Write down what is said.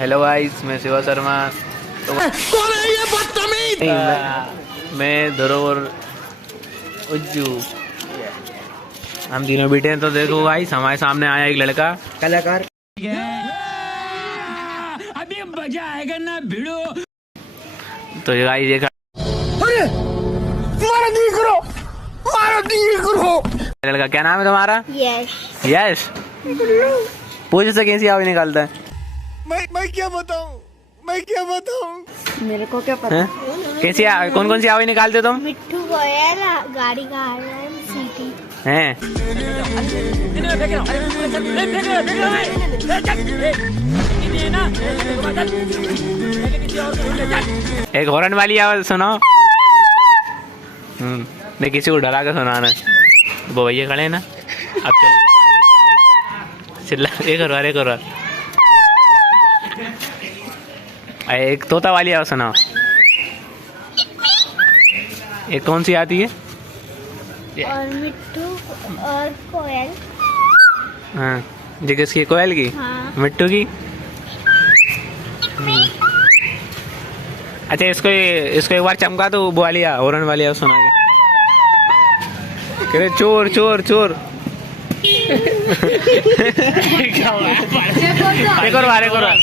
Hello guys, मैं शिवा शर्मा। तो कौन है ये बदतमीज? मैं ध्रुव और उज्जू, हम तीनों बैठे हैं। तो देखो गाइस, हमारे सामने आया एक लड़का कलाकार। अभी मजा आएगा ना भिड़ो। तो ये गाइस देखा, अरे मारा दी करो। लड़का क्या नाम है तुम्हारा? यश। यश। पूछ से कैसी आवाज निकालता है? मैं क्या बताऊं? मेरे को क्या पता। हैं? कैसी कौन कौन सी आवाज निकालते हो तुम? मिट्टू कोयल, गाड़ी का हॉर्न, सीटी। हैं? एक हॉर्न वाली आवाज सुनाओ। नहीं, किसी को डरा के सुनाना। वो भैया खड़े हैं ना, अब चल चिल्ला। एक और बार, एक और बार। एक तोता वाली आवाज सुनाओ। एक कौन सी आती है? और मिट्टू और कोयल। हाँ जी, किसकी? कोयल की? हाँ। मिट्टू की? अच्छा, इसको एक बार चमका दो, वो वाली हॉर्न वाली आवाज सुना के। कह रहे चोर चोर चोर। एक और बार, एक और बार।